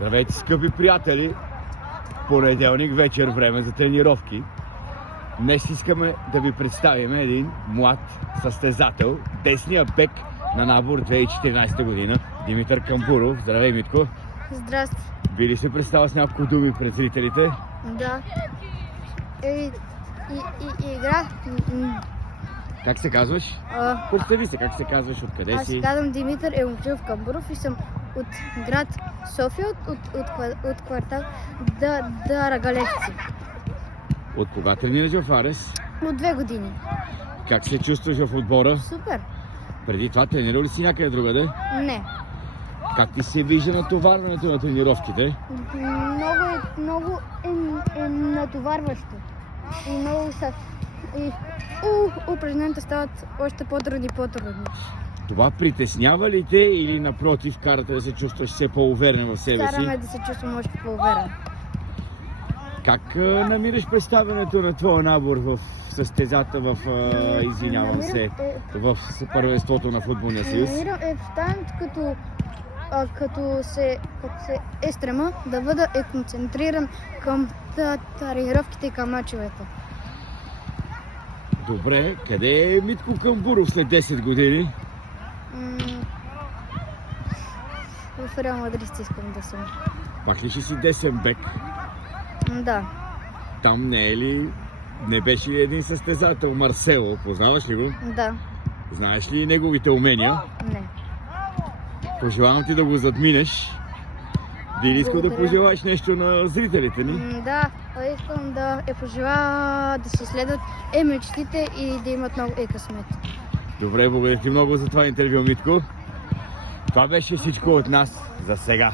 Здравейте, скъпи приятели! Понеделник вечер, време за тренировки. Днес искаме да ви представим един млад състезател, десния бек на набор 2014 година, Димитър Камбуров. Здравей, Митко! Здрасти. Би ли се представя с няколко думи пред зрителите? Да. Игра. Как се казваш? Представи се, как се казваш, откъде Аз се си? казвам Димитър Елмчев Камбуров и съм от град София, от квартал Драгалевци. От кога тренираш в Арес? От 2 години. Как се чувстваш в отбора? Супер. Преди това тренирал ли си някъде другаде? Не. Как ти се вижда натоварването на тренировките? Много е натоварващо. И много са. И упражненията стават още по-трудни. Това притеснява ли те или напротив карате да се чувстваш все по-уверен в себе си? Караме да се чувствам още по-уверен. Как намираш представянето на твоя набор в състезата в първенството на футболния съюз? Намирам представянето като се стрема да бъда концентриран към тренировките и към мачовете. Добре, къде е Митко Камбуров след 10 години? В Реал Мадрид искам да съм. Пак ли ще си десен бек? Да. Там не беше ли един състезател, Марсело? Познаваш ли го? Да. Знаеш ли неговите умения? Не. Пожелавам ти да го задминеш. Би ли искал да Благодаря. пожелаеш нещо на зрителите ни? Да, искам да пожелая да си следват мечтите и да имат много късмет. Добре, благодаря ти много за това интервю, Митко. Това беше всичко от нас за сега.